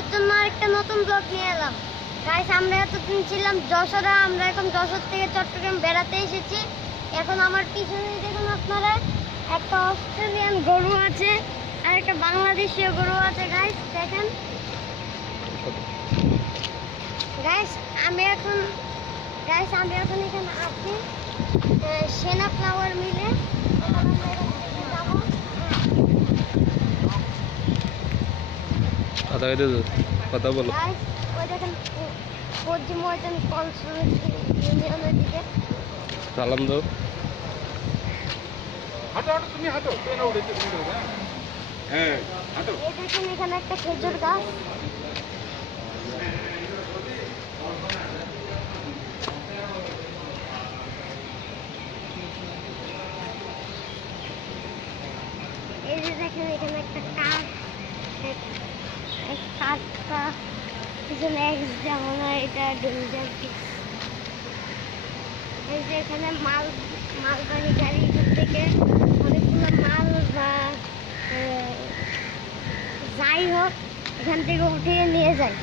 আপনাদের জন্য একটা নতুন ব্লগ নিয়ে এলাম। গাইস আমরা এতদিন ছিলাম যশোরে, আমরা এখন যশোর থেকে চট্টগ্রাম বেড়াতে এসেছি। এখন আমার পিছনে দেখুন আপনারা, একটা অস্ট্রেলিয়ান গরু আছে আর একটা বাংলাদেশীয় গরু আছে গাইস দেখেন। গাইস আমি এখন গাইস আমি এখন এখানে আছি। সেনা ফ্লাওয়ার মিলে এখন আমরা এখান থেকে যাব কথা কইতে কথা বলো সালাম দাও হাঁটো হাঁটো তুমি হাঁটো ট্রেনে উঠেছে তুমি হ্যাঁ হাঁটো এখানে একটা খেজুর গাছ এই যে দেখেন এখানে একটা কাঠ কাঠটা পিছনে এক্স যেমন এটা ডেঞ্জার এই যে এখানে মাল, মালগাড়ি গাড়ি এখান থেকে অনেকগুলো মাল বা যাই হোক, এখান থেকে উঠিয়ে নিয়ে যায়।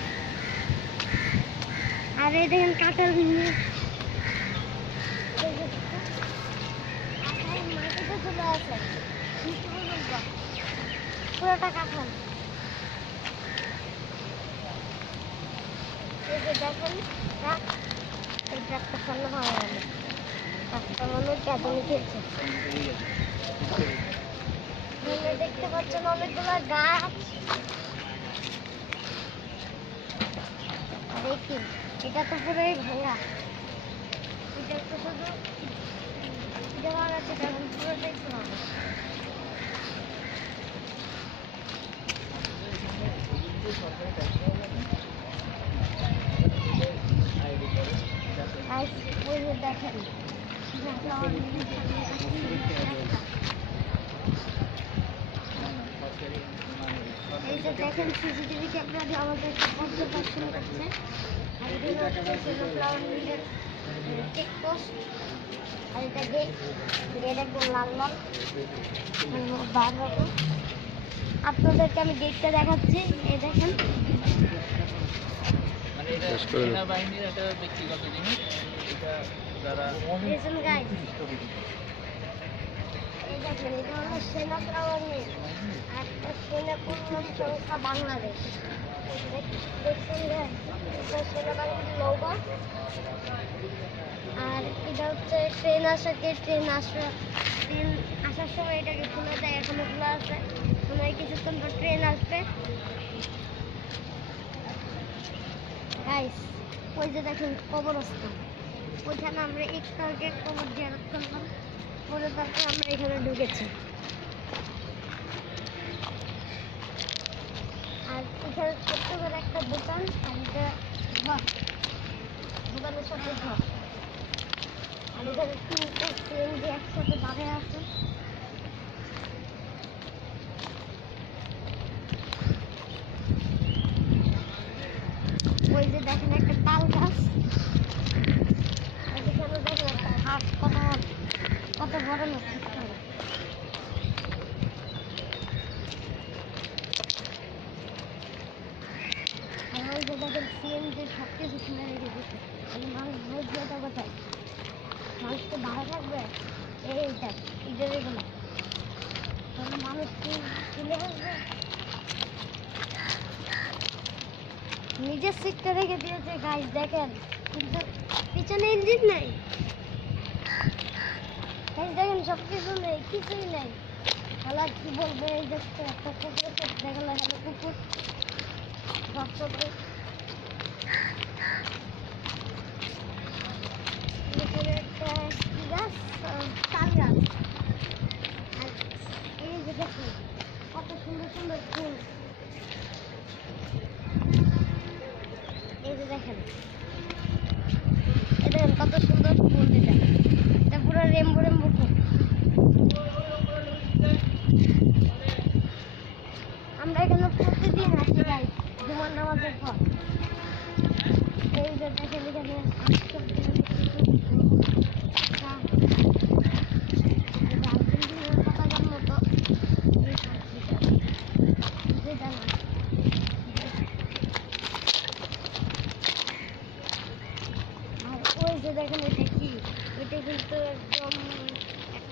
আর এই দেখেন কাঁঠাল নিয়ে এই যে কাঁঠাল মাটিতে চলে আসে নিচে পর্যন্ত। পুরোটা কাঁঠাল এই যে দেখেন ট্রাক এই ট্রাকটা সামনে পাওয়া গেল ট্রাকটা মনে হয় কেঁদনি খেয়েছে দূরে দেখতে পাচ্ছেন অনেকগুলো গাছ দেখি পুরোই ভাঙা। এটা তো শুধু এটা ভাঙা পুরোটাই ভাঙা। দেখেন এই যে দেখেন সিসিটিভি ক্যামেরা দিয়ে আমাদের আর এটা গেট গেট একদম লাল লাল বার হবে আপনাদেরকে আমি গেটটা দেখাচ্ছি এই দেখেন। মানে। সেনাবাহিনীর একটা ব্যক্তিগত জিনিস এটা যারা এটা হলো মিল আর এটা হচ্ছে ট্রেন আসাকে ট্রেন আসা ট্রেন আসার সময় এটাকে খুলে দেয় এখনও খোলা আছে হয় কিছুক্ষণ পর ট্রেন আসবে ওই যে দেখেন কবরস্থান। ওইখানে আমরা একটু আগে কবর জিয়ারত করলাম। পরে তারপর আমরা এখানে ঢুকেছি। আর এখানে ছোট্ট করে একটা দোকান, আর এটা দোকানের সাথে ঘর আর এখানে তিনটে সিএনজি একসাথে দাঁড়িয়ে আছে ওই যে দেখেন একটা তাল গাছ আর এখানে দেখেন একটা হাট কত কত বড় লোক আর ওই যে দেখেন সিএনজি সব কিছু কিনে রেখে দিচ্ছে মানে মানুষ বুঝবে এটা কোথায় মানুষ তো ভালো থাকবে এইটা ঈদের এগুলো তাহলে মানুষ কি কিনে আসবে নিজের সিটটা রেখে দিয়েছে গাইস দেখেন। কিন্তু পিছনে ইঞ্জিন নেই। দেখেন সব কিছু নেই, কিছুই নেই। আর কি বলবে, এই যে একটা কুকুর দেখাল এখানে কুকুর। বাচ্চাদের একটা গাছ? এই যে কত সুন্দর সুন্দর ফুল। এই যে দেখেন কত সুন্দর ফুল এটা। এটা পুরো রেমবো রেম্বো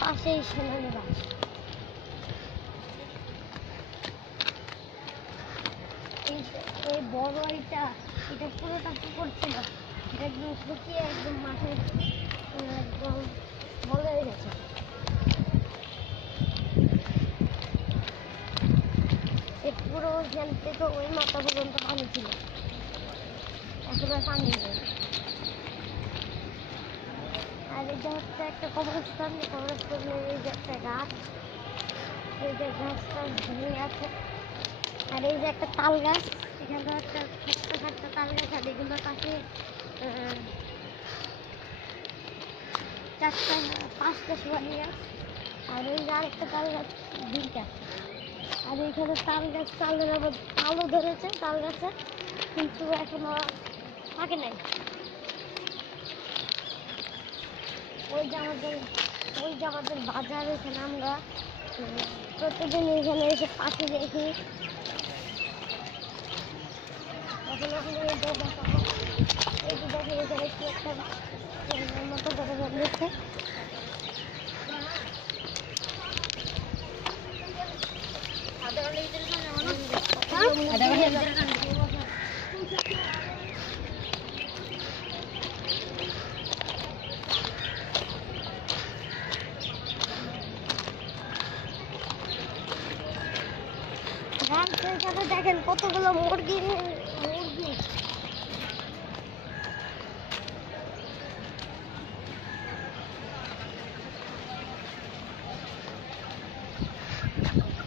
পাশেই সোনালি মাছ এই বড় এটা এটা পুরোটা পুকুর ছিল। এটা একদম শুকিয়ে একদম মাঠে একদম বড় হয়ে গেছে। পুরো ওইখান থেকে ওই মাথা পর্যন্ত পানি ছিল। এখন আর পানি নেই। আর এটা হচ্ছে একটা কবরস্থান কবরস্থানের এই যে একটা গাছ, এই যে গাছটা ভেঙে আছে আর এই যে একটা তাল গাছ, এখানে একটা ছোট্ট ছোট্ট তাল গাছ, আর এগুলোর পাশে চারটা, পাঁচটা সুপারি গাছ, আর ওই যে আরেকটা তাল গাছ, দুইটা। আর এইখানে তাল গাছ, তালের আবার তালও ধরেছে, তাল গাছে, কিন্তু এখনও থাকে নাই। ওই যে আমাদের ওই যে আমাদের বাজার এখানে আমরা প্রতিদিন এখানে এসে পাখি দেখি। এখন এখন এই যে দেখো, এখানে কি একটা মতো করে গাছের সাথে দেখেন কতগুলো মুরগি মুরগি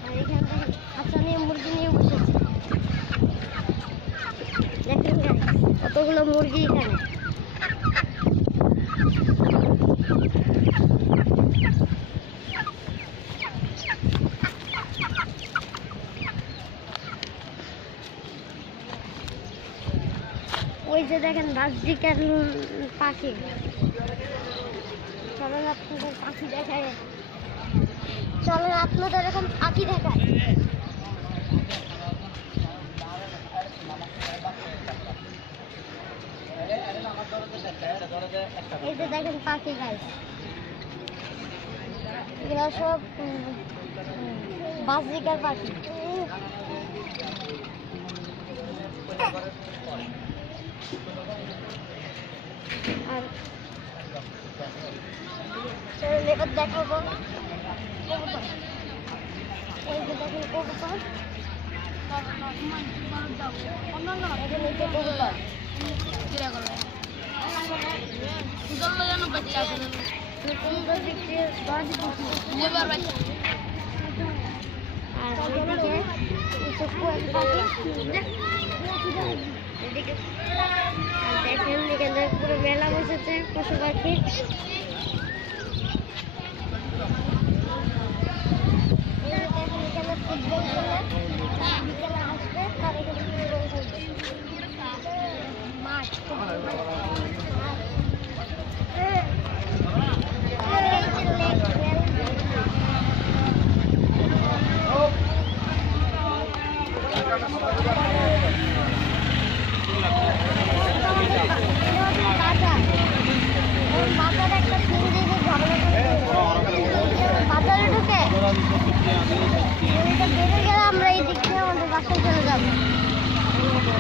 আর এখানে দেখেন খাঁচা নিয়ে মুরগি নিয়ে বসেছে দেখেন guys, কতগুলো মুরগি এখানে। ওই যে দেখেন রাজদিকের পাখি। চলেন আপনাদের পাখি দেখায় চলেন আপনাদের এরকম পাখি দেখায় এই যে পাখি গাছ এগুলো সব বাজরিকার পাখি আর এবার দেখাবো কবুতর এই যে দেখেন কবুতর এখানে যে কবুতর সুন্দর দেখতে বাজ আর ওইদিকে কিছু কোয়েল পাখি এদিকে আর দেখেন এখানে পুরো মেলা বসেছে পশু পাখি এই যে দেখেন এখানে ফুটবল খেলে বিকেলে আসবে তার এখানে ফুটবল খেলবে মাঠ ফুটবল মাঠ। আর এই যে লেক বাজারে একটা সিন দেখে ঝগড়া বাজারে ঢুকে এটা বেড়ে গেলে আমরা এই দিক থেকে আমাদের বাসায় চলে যাব এই যে দেখেন বাজারে কত কিছু রয়েছে। দেখেন পটল ভেন্ডি আহ, কাঁচামরিচ শসা এই যে দেখেন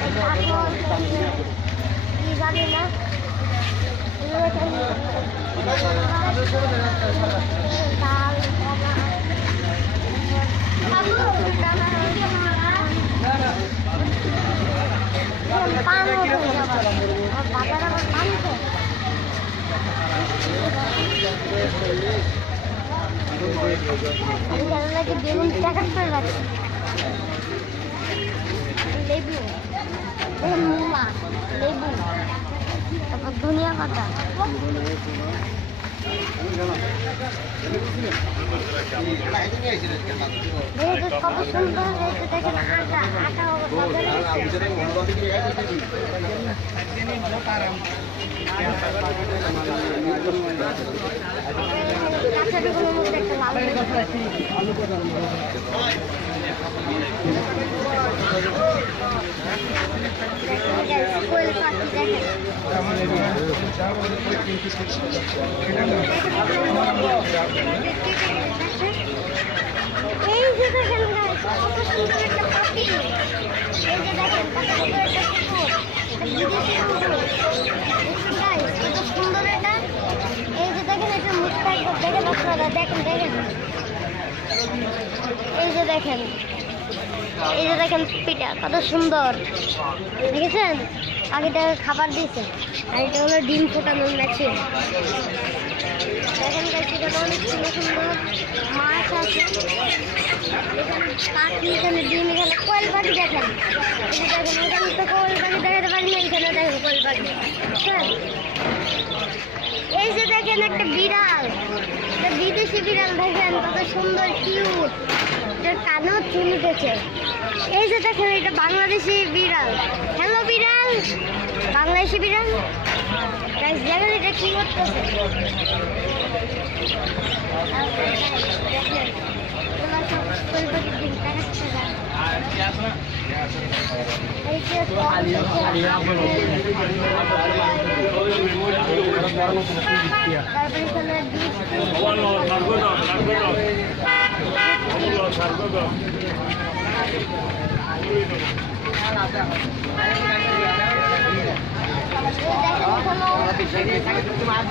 আম, এই আপেল, কি জানি না এই যে দেখেন ডাল কলা পান হয়ে যাবে বাজার আবার পান তো আমি জানি নাকি বেলুন প্যাকেট করে রাখছি মুলা লেবু তারপর ধনিয়া পাতা কত সুন্দর লেবু। দেখেন, কোয়েল পাখি দেখেন এই যে দেখেন পাখি এই যে দেখেন কত সুন্দর এটা এই যে দেখেন এটা মুখটা দেখেন আপনারা, দেখেন দেখেন। এই যে দেখেন এই যে দেখেন পিঠা, কত সুন্দর। দেখেছেন? পাখিটাকে খাবার দিয়েছে। আর এটা হলো ডিম ফোটানোর মেশিন দেখেন এখানে অনেক সুন্দর সুন্দর মাছ আছে। পাখি এখানে ডিম, এখানে কোয়েল পাখি দেখেন। দেখেন, এখানে তো কোয়েল পাখি দেখাতে পারি না, এখানে দেখেন কোয়েল পাখি। বুঝছেন এই যে দেখেন একটা বিড়াল। একটা বিদেশি বিড়াল দেখেন, কত সুন্দর কিউট এটার কানেও চুল উঠেছে এই যে দেখেন, এটা বাংলাদেশি বিড়াল। হ্যালো বিড়াল। বাংলাদেশি বিড়াল? দেখেন এটা কি করতেছে। দেখেন, এগুলো সব কোয়েল পাখির ডিম দেখাচ্ছে না। এই যে কল তারপরে এখানে বিস্কুট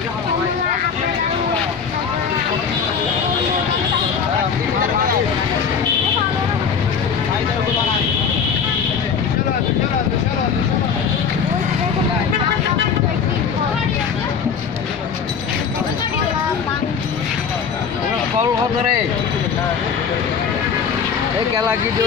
কল কত রে এই কেলা কিছু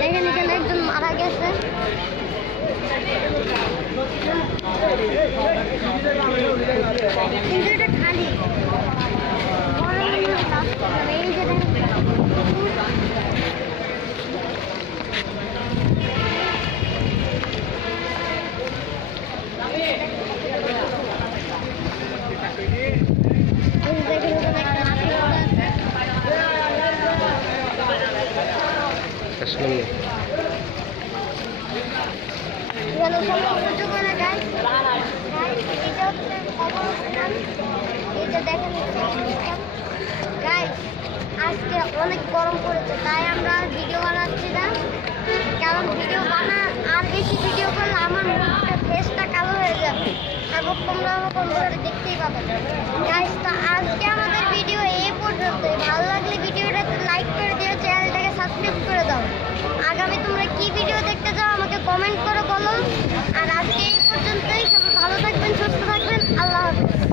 দেখেন এখানে একজন মারা গেছে। কিন্তু এটা খালি। আজকে অনেক গরম পড়েছে, তাই আমরা ভিডিও বানাচ্ছি না। কারণ ভিডিও বানা, আর বেশি ভিডিও করলে আমার মুখটা ফেসটা কালো হয়ে যাবে। আর তোমরা কোনো দেখতেই পাবে। গাইস তো আজকে আমাদের ভিডিও এ পর্যন্ত ভালো লাগলে ভিডিওটা লাইক করে দিও চ্যানেলটাকে সাবস্ক্রাইব করে দাও। আগামী তোমরা কি ভিডিও দেখতে চাও, আমাকে কমেন্ট করে বলো। আর আজকে এই পর্যন্তই। সবাই ভালো থাকবেন, সুস্থ থাকবেন। আল্লাহ হাফিজ।